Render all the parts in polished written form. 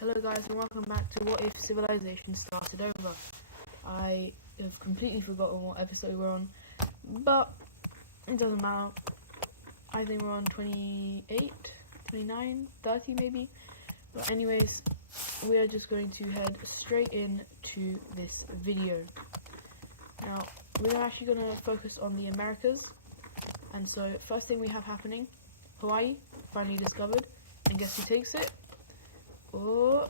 Hello guys and welcome back to What If Civilization Started Over. I have completely forgotten what episode we're on, but it doesn't matter. I think we're on 28, 29, 30 maybe. But anyways, we are just going to head straight into this video. Now, we're actually going to focus on the Americas. And so, first thing we have happening, Hawaii, finally discovered. And guess who takes it? Oh,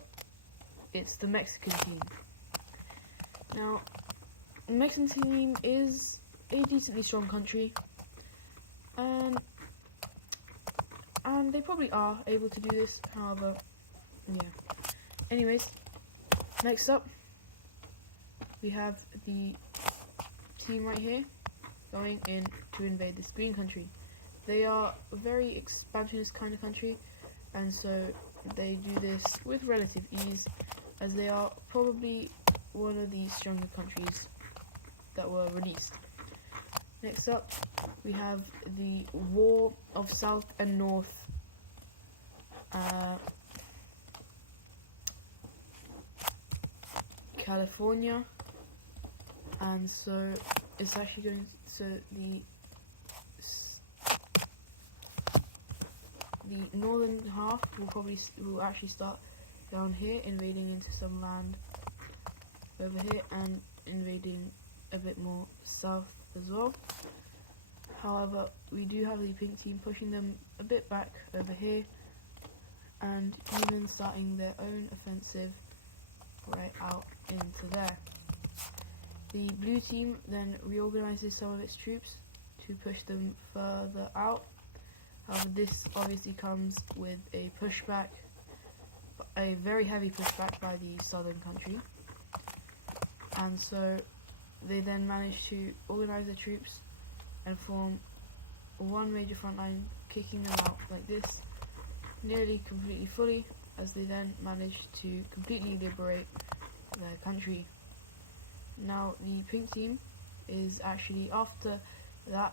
it's the Mexican team. Now, the Mexican team is a decently strong country, and they probably are able to do this. However, yeah. Anyways, next up, we have the team right here going in to invade this green country. They are a very expansionist kind of country, and so they do this with relative ease, as they are probably one of the stronger countries that were released. Next up, we have the War of South and North California, and so it's actually going the northern half will actually start down here, invading into some land over here and invading a bit more south as well. However, we do have the pink team pushing them a bit back over here and even starting their own offensive right out into there. The blue team then reorganizes some of its troops to push them further out. However, this obviously comes with a pushback, a very heavy pushback by the southern country. And so they then manage to organize their troops and form one major front line, kicking them out like this, nearly completely fully, as they then manage to completely liberate their country. Now, the pink team is actually, after that,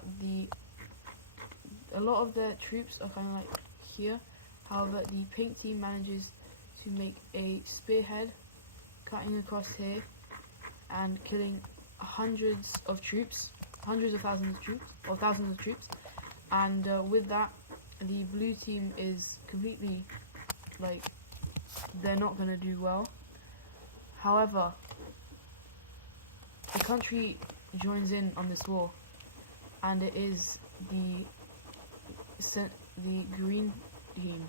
a lot of their troops are kind of like here. However, the pink team manages to make a spearhead, cutting across here and killing hundreds of thousands of troops. And with that, the blue team is completely, like, they're not going to do well. However, the country joins in on this war, and it is the green team.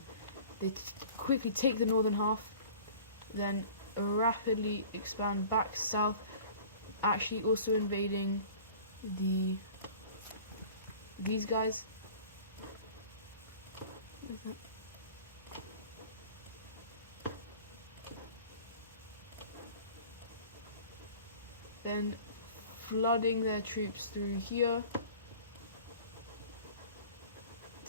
They quickly take the northern half, then rapidly expand back south, actually also invading these guys. Then flooding their troops through here,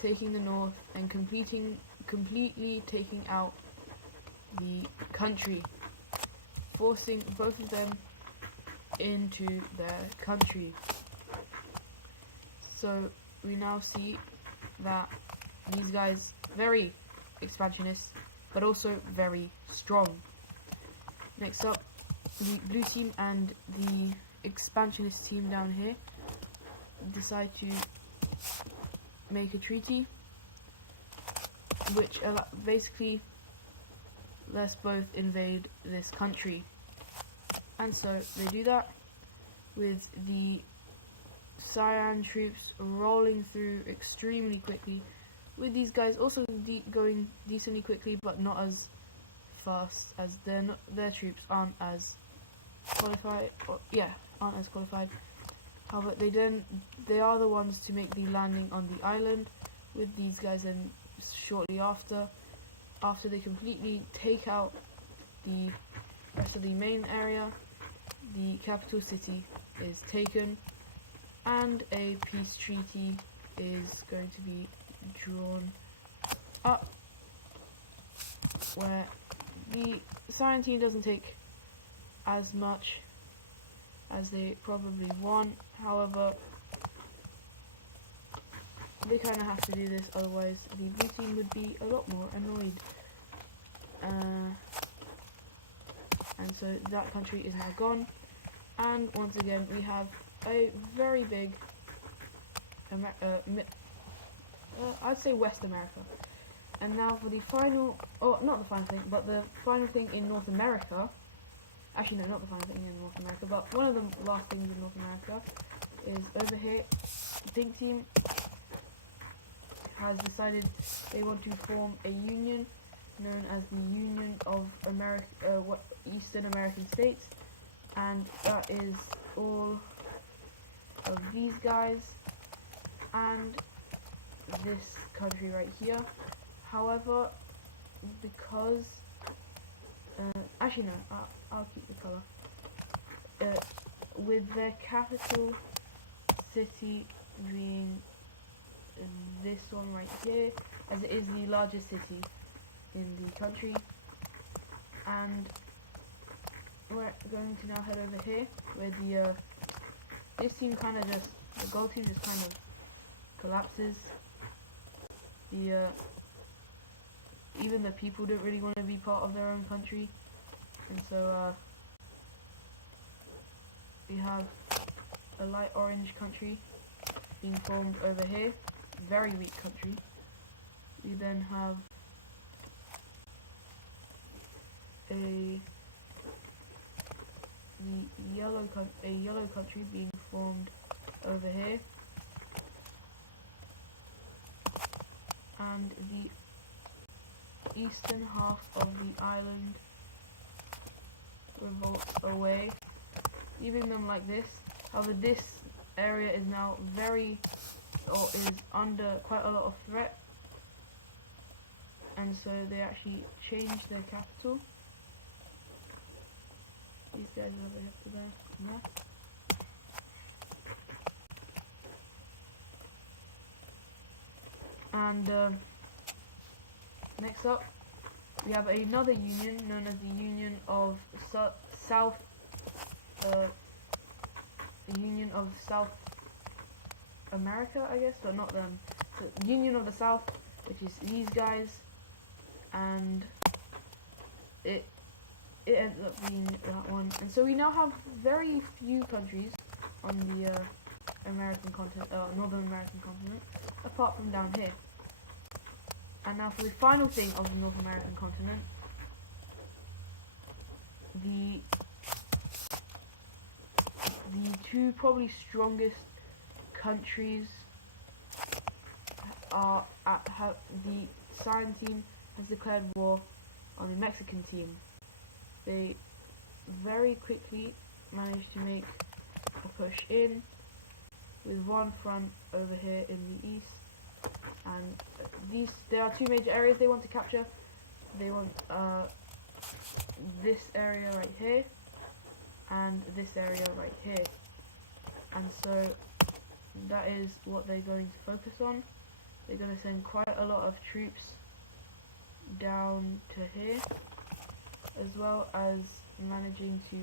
taking the north and completely taking out the country, forcing both of them into their country. So we now see that these guys, very expansionist, but also very strong. Next up, the blue team and the expansionist team down here decide to make a treaty, which basically lets both invade this country. And so they do that with the cyan troops rolling through extremely quickly, with these guys also going decently quickly, but not as fast, as their troops aren't as qualified. However, they are the ones to make the landing on the island, with these guys then shortly after they completely take out the rest of the main area. The capital city is taken, and a peace treaty is going to be drawn up, where the cyan team doesn't take as much as they probably want. However, they kind of have to do this, otherwise the blue team would be a lot more annoyed. so that country is now gone. And once again, we have a very big, I'd say West America. And now for the final, or not the final thing, but the final thing in North America. Actually, no, not the final thing in North America, but one of the last things in North America is over here. The pink team has decided they want to form a union known as the Union of Eastern American States, and that is all of these guys and this country right here. However, because actually no, I'll keep the color. With their capital city being this one right here, as it is the largest city in the country, and we're going to now head over here where the this team kind of just, the gold team just kind of collapses. The even the people don't really want to be part of their own country, and so we have a light orange country being formed over here, very weak country. We then have a yellow country being formed over here, and the eastern half of the island revolts away, leaving them like this. However, this area is now is under quite a lot of threat, and so they actually changed their capital. These guys over here to there. And next up, we have another union known as the Union of South America, I guess, but not them. So Union of the South, which is these guys, and it ends up being that one. And so we now have very few countries on the American continent, Northern American continent, apart from down here. And now for the final thing of the North American continent, the two probably strongest countries are the Siam team has declared war on the Mexican team. They very quickly managed to make a push in with one front over here in the east, and there are two major areas they want to capture. They want this area right here and this area right here, and so that is what they're going to focus on. They're going to send quite a lot of troops down to here, as well as managing to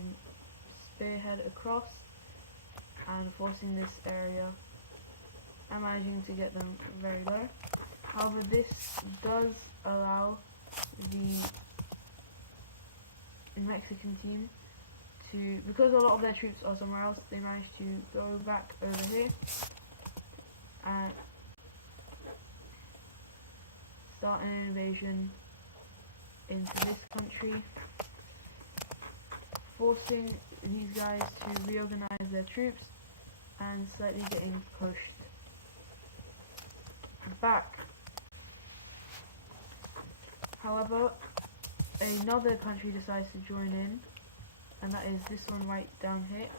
spearhead across and forcing this area and managing to get them very low. However, this does allow the Mexican team to, because a lot of their troops are somewhere else, they managed to go back over here and start an invasion into this country, forcing these guys to reorganize their troops and slightly getting pushed back. However, another country decides to join in, and that is this one right down here,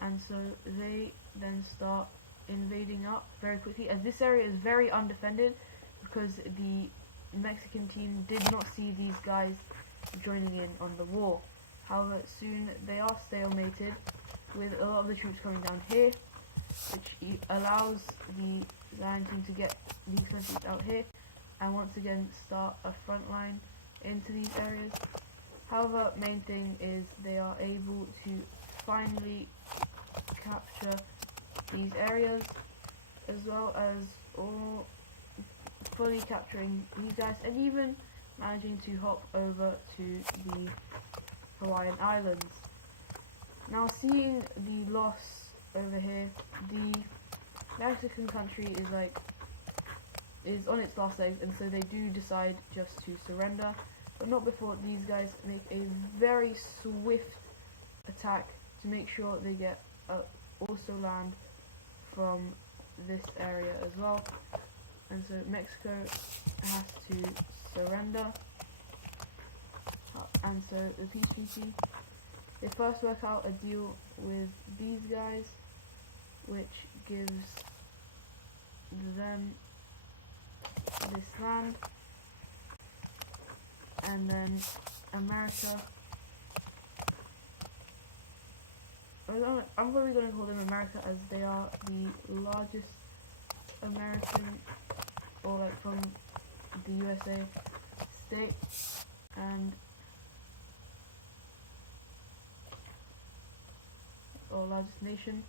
and so they then start invading up very quickly, as this area is very undefended because the Mexican team did not see these guys joining in on the war. However, soon they are stalemated with a lot of the troops coming down here, which allows the Zion team to get these countries out here and once again start a front line into these areas. However, main thing is they are able to finally capture these areas, as well as all fully capturing these guys, and even managing to hop over to the Hawaiian Islands. Now, seeing the loss over here, the Mexican country is on its last legs, and so they do decide just to surrender, but not before these guys make a very swift attack to make sure they get also land from this area as well. And so Mexico has to surrender, and so the peace treaty, they first work out a deal with these guys which gives them this land, and then America, I'm probably going to call them America as they are the largest American, or like from the USA state, and or largest nation.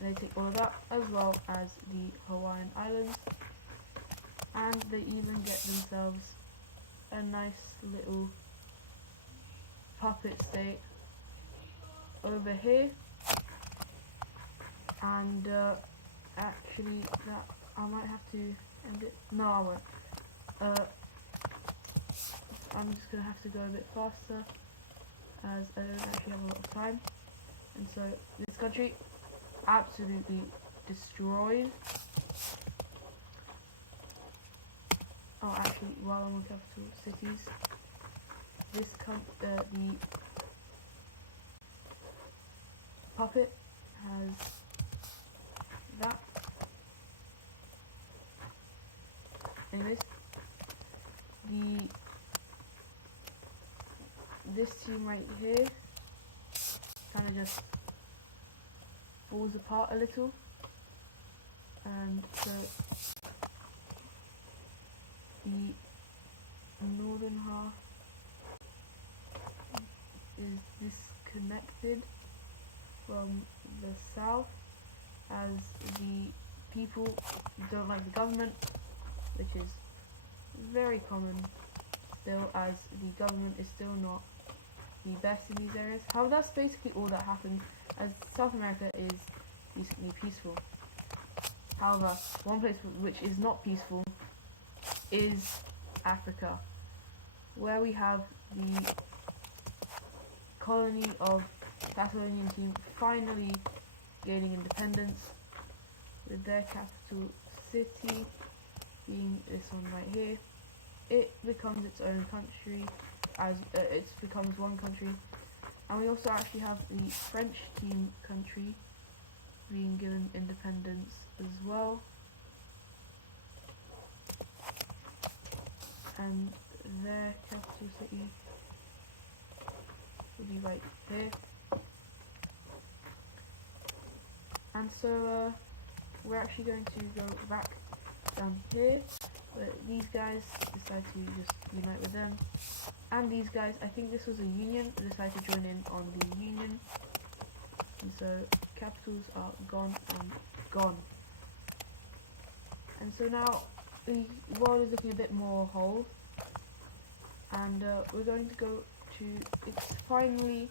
And they take all of that, as well as the Hawaiian Islands, and they even get themselves a nice little puppet state over here. And actually, that I might have to end it. No, I won't. I'm just gonna have to go a bit faster, as I don't actually have a lot of time. And so this country absolutely destroyed. Oh, actually, while I'm on capital cities, this the puppet has that. Anyways, this team right here kind of just falls apart a little, and so the northern half is disconnected from the south, as the people don't like the government, which is very common still, as the government is still not the best in these areas. However, that's basically all that happened, as South America is decently peaceful. However, one place which is not peaceful is Africa, where we have the colony of Catalonian team finally gaining independence, with their capital city being this one right here. It becomes its own country, as it becomes one country. And we also actually have the French team country being given independence as well, and their capital city will be right here. And so we're actually going to go back down here, but these guys decide to just unite with them, and these guys, I think this was a union, decide to join in on the union, and so capitals are gone and gone. And so now the world is looking a bit more whole, and we're going to go to, it's finally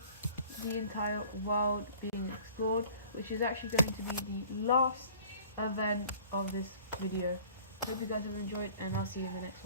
the entire world being explored, which is actually going to be the last event of this video. Hope you guys have enjoyed, and I'll see you in the next one.